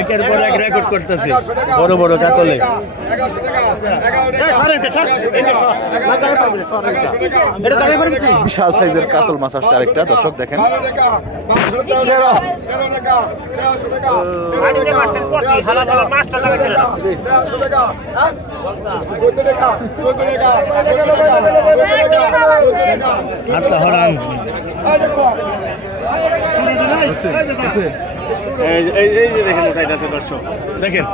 একের পর এক রেকর্ড করতেছে বড় বড় কাতলে। বিশাল সাইজের কাতল মাছ আসছে আরেকটা, দর্শক দেখেন। দেখেন উঠাইতেছে দর্শক, দেখেন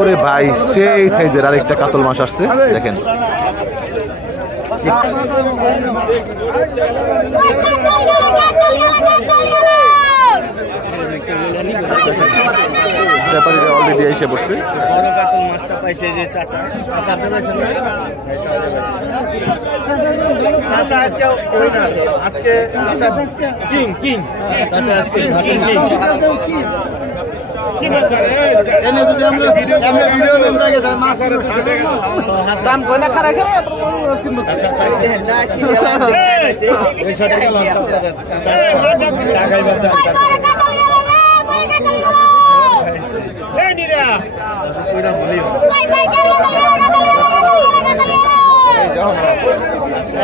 ওরে ভাই সেই সাইজের আরেকটা কাতল মাছ আসছে দেখেন। ব্যাপারীরা অলরেডি এসে পড়ছে। বড় কাতল মাছটা পাইছে যে চাচা, চাচা আপনি পাইছেন না? চাচা আজকে ওই না, আজকে চাচা কিং কিং, চাচা আজকে কিং কিং। এনে যদি আমরা ভিডিও বেন থাকে তার মাছ দাম কই না খারাপ করে এই শটে গেল টাকাই বাদ এই নিরা কইরা বলি এই যাও না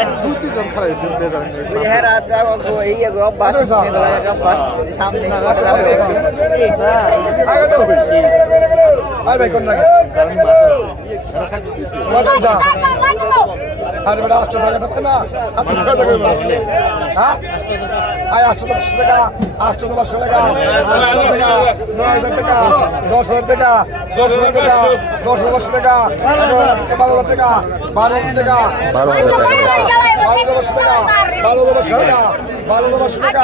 এক দুটি কম খারাপ হইছে বেজার এই রাত দাও এই এগো বাস বাস সামনে আগে দাও ভাই ভাই কোন লাগে আমি মাছ আছে এরা খালি দিছি মজা আর বড় 800 টাকা দাও না আপনি কত টাকা হ্যাঁ আয় 800 টাকা 800 টাকা 9000 টাকা 10000 টাকা 10000 টাকা 10000 টাকা 12000 টাকা 12000 টাকা 12000 টাকা 12000 টাকা 12000 টাকা 12000 টাকা 12000 টাকা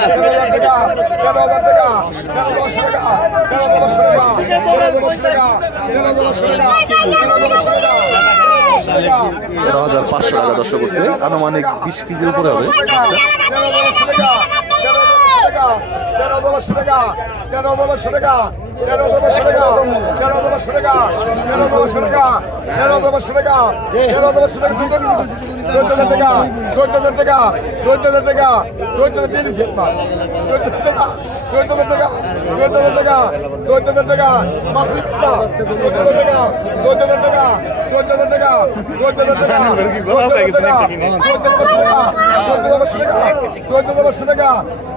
13000 টাকা 13000 টাকা 13000 টাকা 13000 টাকা 11500 টাকা দর্শক করছে, আনুমানিক 20 কেজির উপরে হবে। 13000 টাকা 13000 টাকা 13000 টাকা 13000 টাকা 13000 টাকা 13000 টাকা 13000 টাকা 14000 টাকা 14000 টাকা 14000 টাকা 14000 দিয়ে দিছেন মা 14000 টাকা 14000 টাকা 14000 টাকা 14000 টাকা মাত্র 14000 টাকা 14000 টাকা 14000 টাকা 14000 টাকা 14000 টাকা 14000 টাকা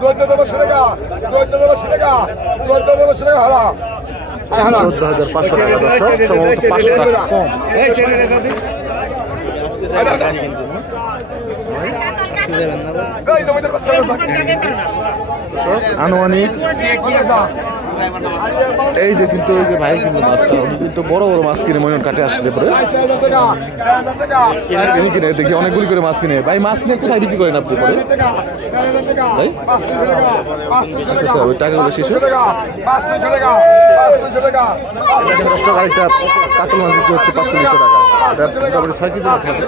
14000 টাকা 14000 টাকা 14000 টাকা 14000 টাকা হালা 14500 টাকা দর্শক, সম্ভবত 500 টাকা কম। আনুমানিক এই যে কিন্তু ওই যে ভাইয়ের কিন্তু মাছটা কিন্তু বড় বড় মাছ কিনে মনে কাটে আসলে পরে কিনে দেখি অনেকগুলি করে মাছ কিনে। ভাই মাছ নিয়ে কোথায় বিক্রি করেন আপনি পরে? ভাই আচ্ছা ওই টাকাগুলো শেষ আরেকটা কাতল মাছ বিক্রি হচ্ছে 4500 টাকা, 6 কেজি মাছ থাকে।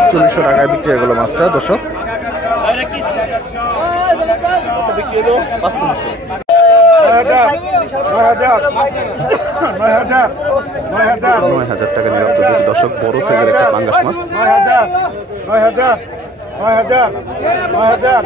$4500 টাকায় বিক্রি হয়ে গেল মাছটা দর্শক। 9000 টাকা নিয়ে চলতেছে দর্শক, বড় সাইজের একটা পাঙ্গাস মাছ। 9000 9000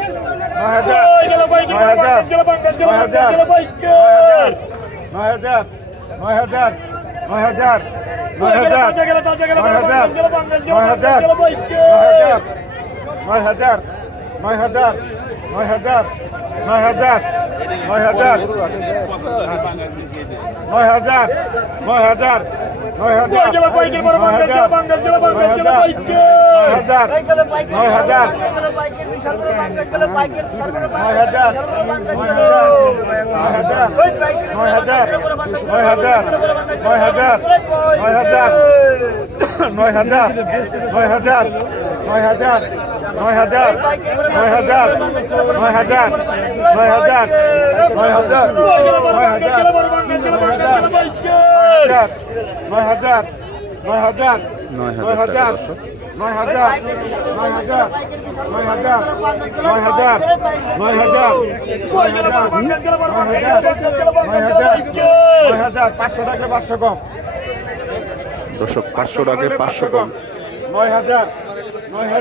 দর্শক 500 টাকা 500 কম 9000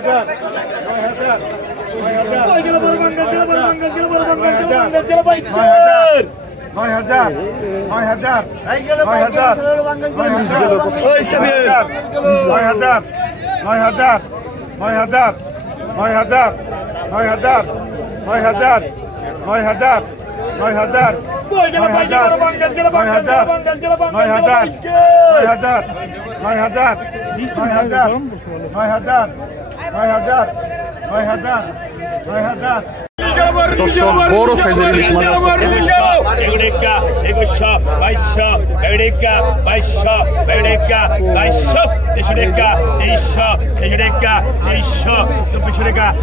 বড় সাইজের ইলিশ মাছ আছে 2100 2200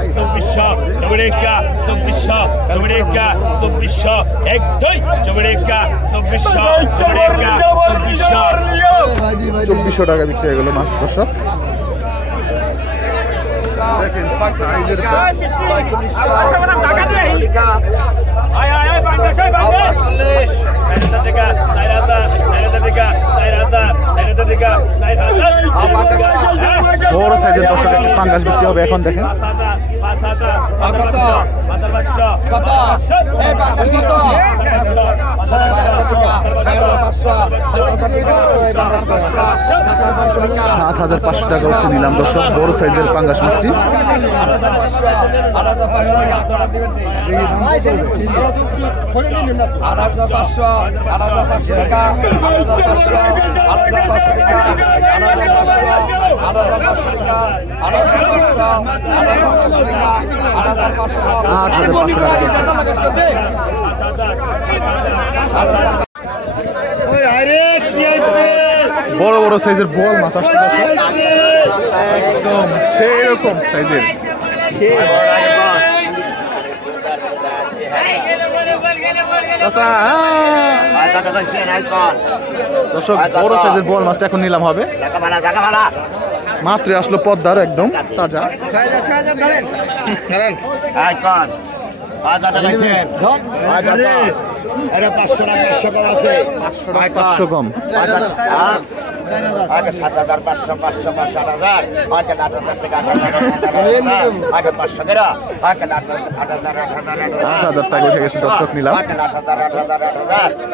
2200 2200 2300 2400 টাকা বিক্রি হয়ে গেল মাছ দর্শক দেখেন সাইজের বড় সাইজের দর্শক একটা পাঙ্গাস বিক্রি হবে এখন দেখেন 7500 টাকা হচ্ছে নিলাম দর্শক বড় সাইজের পাঙ্গাস মাছটি বড় বড় সাইজের বল মাছ আসছে একদম সেরকম সাইজের দর্শক বড় সাইজের বল মাছটা এখন নিলাম হবে মাত্র আসলো পদ্মার একদম তাজা এটা 500 টাকা আছে 500 কম আগে 7500 500 7000 আগে 8000 টাকা 8000 500 টাকা আগে 8000 টাকা উঠে গেছে দর্শক নিলাম আগে 8000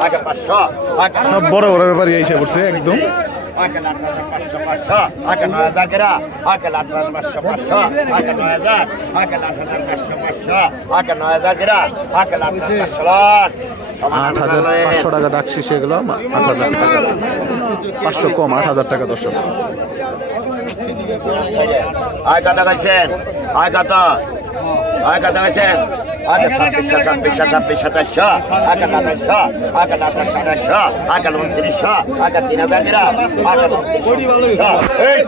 আগে 500 সব বড় বড় ব্যাপারই এসে পড়ছে একদম আগে 8500 আগে 9000 টাকা আগে 8500 আগে 9000 আগে 8500 আগে 9000 টাকা আগে 8500 টাকা ডাক শেষ হয়ে গেল 8000 টাকা 500 কম 8000 টাকা দর্শক আয় কত গাইছেন আয় কত গাইছেন আগে 26 27 আগে 2800 আগে 2800 আগে 2900 আগে 3000 টাকা আগে 2900 এই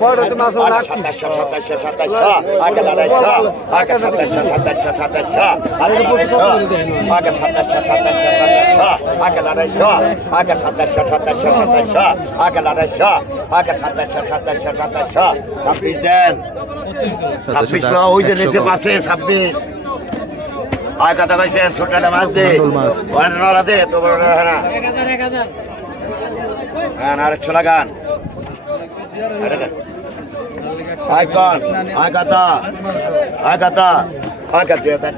বড় তো মাছ না 27 আগে 2800 আগে 27 আগে 27 আগে 27 আগে 2800 আগে 27 আগে 2800 আগে 27 26 দেন 26 ওই যে নিচে পাশে 26 আয় কথা কইছেন ছোটটা মাছ দে ওয়ান নলা দে তো বড় না 1000 হ্যাঁ আর 100 লাগান আয় কোন আয় কথা আগে 2000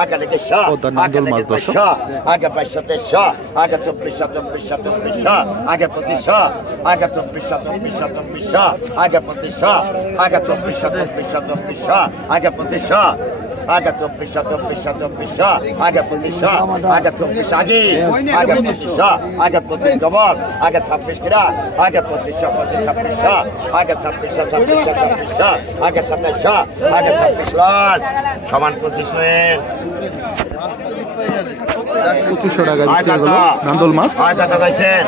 আগে লেগে 100 আগে 500 আগে 500 আগে 2400 আগে 2500 আগে 2400 আগে 2500 আগে 2400 আগে 2500 আগে 2400 আগে 2500 আগে 24 আগে 2500 আগে 25 ডবল আগে 26 কিরা আগে 2500 আগে 2600 আগে 2700 আগে 26 লট সমান 25 মিনিট 2500 টাকা বিক্রি হলো নান্দল মাছ। আগে লাগাইছেন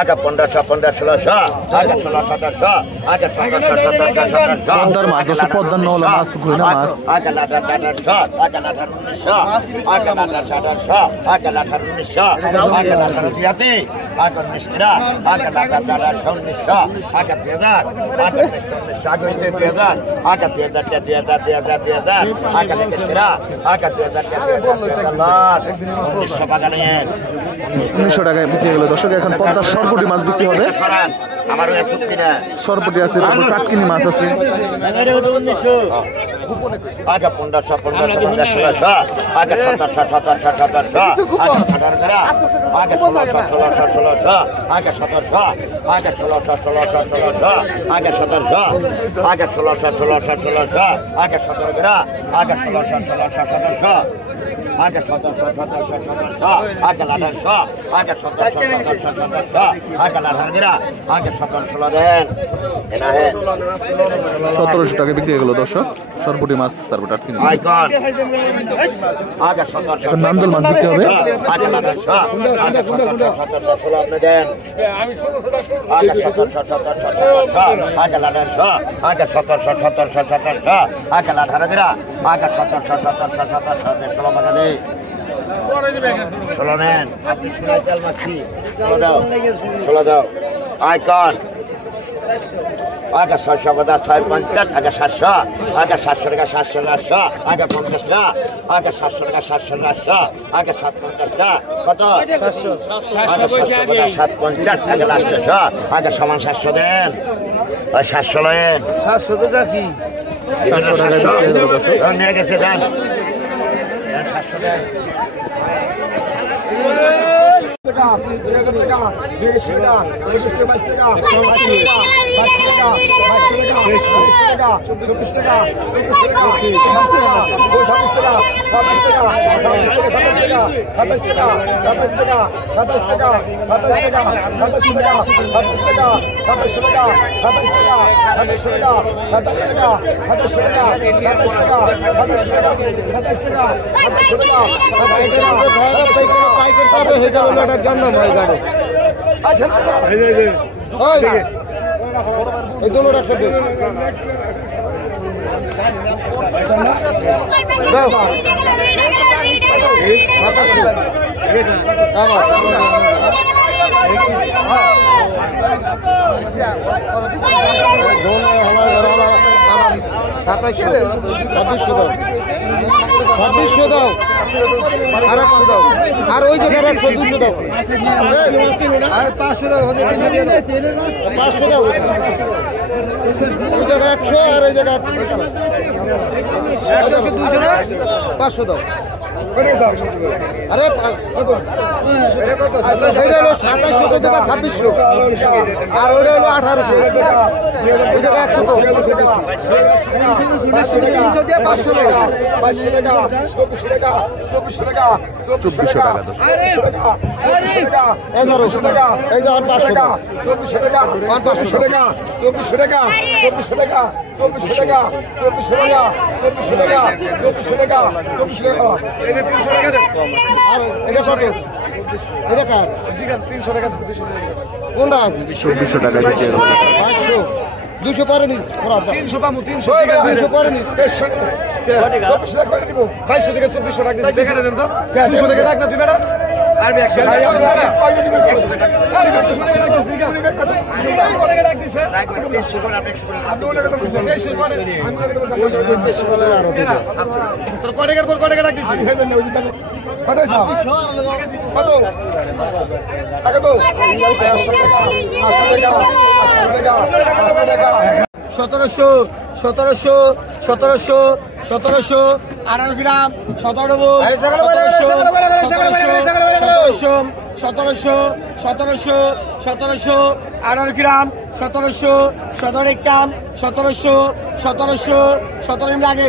আগে 1500 1600 আগে 1600 আগে 1700 পদ্মার মাছ, দর্শক পদ্মার নহলে মাছ, ঘুইনা মাছ। আগে লাটার 1900 আগে লাটার 1900 আগে লাটার 1900 আগে লাটার দিয়াতে আগে 19 আগে লাটার 1900 আগে 2000 আগে 1900 আগে 2000 আগে 2000 আগে লেকেরা আগে 2000 লাখ 1900 টাকা নিয়ে 1900 টাকায় বিক্রি হলো দর্শক। এখন পদ্মার সরপুটি মাছ বিক্রি হবে। আমারও চুক্তি না সরপুটি আছে, তারপর কাটকিনি মাছ আছে। আগে 1500 1600 আগে 1700 আগে 1800 আগে 1600 আগে 1700 আগে 1600 আগে 1700 আগে 1600 আগে 17 আগে 1600 আগে 1700 আগে লাটারশো আগে 1700 আগে লাটারগিরা আগে 1700 দেন এনা হে 1700 টাকা বিক্রি হলো দর্শক সরপুটি মাছ, তারপর কাটকিনি মাছ। আইকন আগে 1700 এখন নান্দল মাছ বিক্রি হবে। আগে লাটারশো আগে 1700 আপনি দেন আগে 1700 আগে লাটারশো আগে 1700 আগে লাটারগিরা আগে 1700 16 টাকা দেই 16 নেন আপনি শুনাই তেল মাছি 16 দাও আইকন আগে 650 আগে 700 আগে 700 টাকা 700 আগে 50 টাকা আগে 700 টাকা 700 আগে 750 কত 750 আগে লাস্ট আগে সমান 700 দেন ওই 700 নেন 700 টাকা কি 700 টাকা বিক্রি হলো দর্শক। নিয়ে গেছে দেন 700 দেন টাকা 2000 টাকা 200 টাকা 22 টাকা 22 টাকা 22 টাকা 24 টাকা 25 টাকা 27 টাকা 28 টাকা 27 টাকা 27 টাকা 27 টাকা 27 টাকা 27 টাকা 27 টাকা 27 টাকা 27 টাকা 27 টাকা 27 টাকা 27 টাকা 27 টাকা 27 টাকা 27 টাকা 27 টাকা 27 টাকা পাইকার পাবে হে যাবে এটা জানো ভাই গাড়ি আচ্ছা ওই এই দুটো রাখো দে দাও মাথা শুরু কামাস दोनों हमारे घर वाला 2700 दाও 2600 দাও আর 100 দাও আর ওই জায়গায় 100 200 দাও আর 500 দাও হতে 300 দিয়ে দাও 500 দাও ওই জায়গায় 100 আর ওই জায়গায় 200 200 না 500 দাও আরে কত কত সেটা হলো 2700 দেবা 2600 আর ওটা হলো 1800 ওই জায়গায় 100 তো 500 টাকা 300 দিয়ে 500 টাকা 500 টাকা 24 টাকা 24 টাকা 24 টাকা 24 টাকা 1100 টাকা এই যে 500 টাকা 24 টাকা 500 টাকা 24 টাকা 24 টাকা 24 টাকা 24 টাকা 24 টাকা 24 টাকা 24 টাকা এটা 300 টাকা দেন আর এটা কত এটা কার 300 টাকা 200 টাকা কোনটা 2400 টাকা বিক্রি হলো 500 200 পারেনি 300 পামু 300 পারেনি 24 টাকা করে দিব 2200 টাকা 2400 টাকা দিছি দেখা দেন তো 200 টাকা রাখ না তুই বেটা আর 100 টাকা 100 টাকা আর 200 টাকা রাখ দিছি টাকা রাখ দিছে 300 করে আপনি 100 করে আপনি ওটা তো 300 করে আমি ওটা তো 300 করে আর দিতে তোর কয় টাকার পর কয় টাকা রাখ দিছি কত হিসাব কত টাকা তো 500 টাকা 500 টাকা 500 টাকা 500 টাকা 1700 18 গ্রাম 17 18 গ্রাম 17 17 গ্রাম 17 17 আগে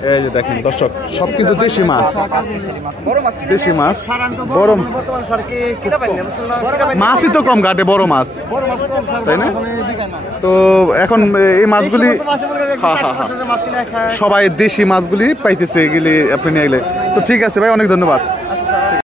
এই যে দেখেন দর্শক, সব কিন্তু দেশি মাছ, দেশি মাছ, বড় মাছই তো কম ঘাটে, বড় মাছ, তাই না? তো এখন এই মাছগুলি সবাই দেশি মাছগুলি পাইতেছে, এগুলি আপনি নিয়ে গেলে। তো ঠিক আছে ভাই, অনেক ধন্যবাদ।